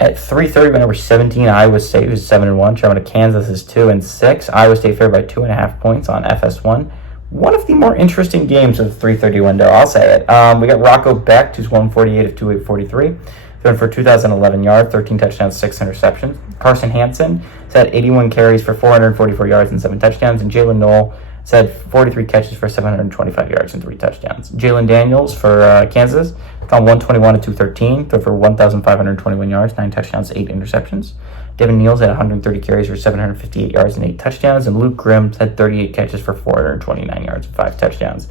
At 3:30, my number 17, Iowa State, who's 7-1. Traveling to Kansas is 2-6. Iowa State favored by 2.5 points on FS1. One of the more interesting games of the 3:30 window, I'll say it. We got Rocco Becht, who's 148 of 243, throwing for 2,011 yards, 13 touchdowns, 6 interceptions. Carson Hansen has had 81 carries for 444 yards and 7 touchdowns, and Jalen Knoll has had 43 catches for 725 yards and 3 touchdowns. Jalen Daniels for Kansas, gone 121 of 213, threw for 1,521 yards, 9 touchdowns, 8 interceptions. Devin Neals had 130 carries for 758 yards and 8 touchdowns, and Luke Grimm had 38 catches for 429 yards and 5 touchdowns.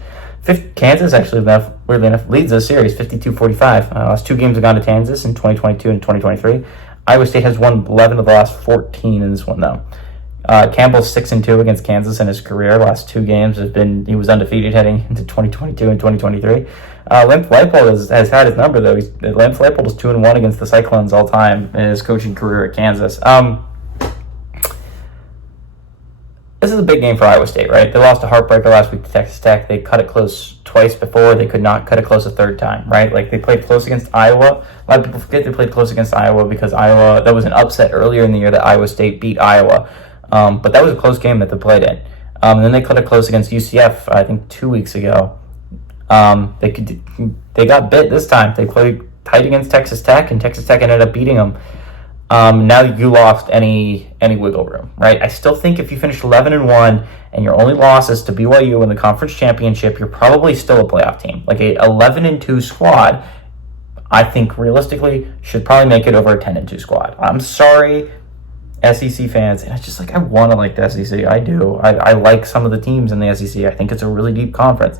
Kansas, actually, weirdly enough, leads the series 52-45. Last 2 games have gone to Kansas in 2022 and 2023. Iowa State has won 11 of the last 14 in this one, though. Campbell's 6-2 against Kansas in his career. Last 2 games he was undefeated heading into 2022 and 2023. Lance Leipold has had his number, though. Lance Leipold is 2-1 against the Cyclones all time in his coaching career at Kansas. This is a big game for Iowa State, right? They lost a heartbreaker last week to Texas Tech. They cut it close twice before. They could not cut it close a third time, right? Like, they played close against Iowa. A lot of people forget they played close against Iowa because that was an upset earlier in the year that Iowa State beat Iowa. But that was a close game that they played in. And then they cut it close against UCF, I think, 2 weeks ago. They got bit this time. They played tight against Texas Tech, and Texas Tech ended up beating them. Now you lost any wiggle room, right? I still think if you finish 11-1 and your only loss is to BYU in the conference championship, you're probably still a playoff team. Like a 11-2 squad, I think realistically should probably make it over a 10-2 squad. I'm sorry, SEC fans, and it's just like I want to like the SEC. I do. I like some of the teams in the SEC. I think it's a really deep conference.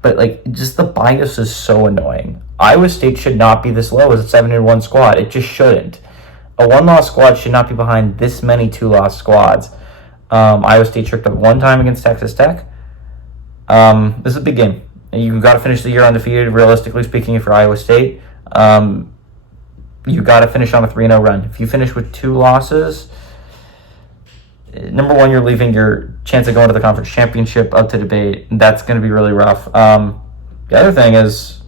But, like, just the bias is so annoying. Iowa State should not be this low as a 7-1 squad. It just shouldn't. A 1-loss squad should not be behind this many 2-loss squads. Iowa State tricked up 1 time against Texas Tech. This is a big game. You got to finish the year undefeated, realistically speaking, if you're Iowa State. You got to finish on a 3-0 run. If you finish with 2 losses, number one, you're leaving your chance of going to the conference championship up to debate. That's going to be really rough. The other thing is,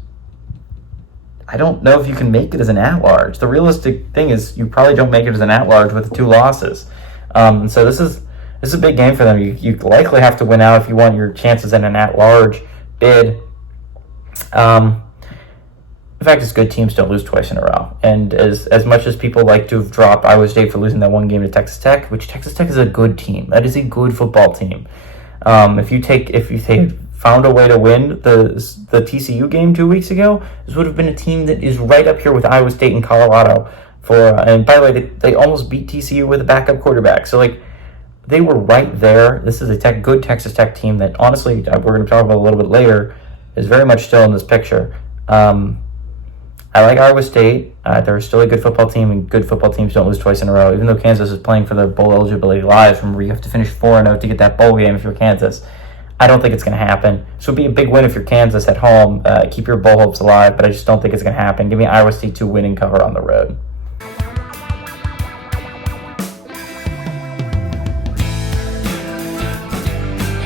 I don't know if you can make it as an at-large. The realistic thing is you probably don't make it as an at-large with 2 losses. So this is a big game for them. You likely have to win out if you want your chances in an at-large bid. The fact is, good teams don't lose twice in a row. And as much as people like to drop Iowa State for losing that 1 game to Texas Tech, which Texas Tech is a good team. That is a good football team. If you found a way to win the TCU game 2 weeks ago, this would have been a team that is right up here with Iowa State and Colorado. And by the way, they almost beat TCU with a backup quarterback. So, like, they were right there. This is a good Texas Tech team that, honestly, we're going to talk about a little bit later, is very much still in this picture. I like Iowa State. They're still a good football team, and good football teams don't lose twice in a row, even though Kansas is playing for their bowl eligibility lives. Remember, you have to finish 4-0 to get that bowl game if you're Kansas. I don't think it's going to happen. So it would be a big win if you're Kansas at home. Keep your bowl hopes alive, but I just don't think it's going to happen. Give me Iowa State to win and cover on the road.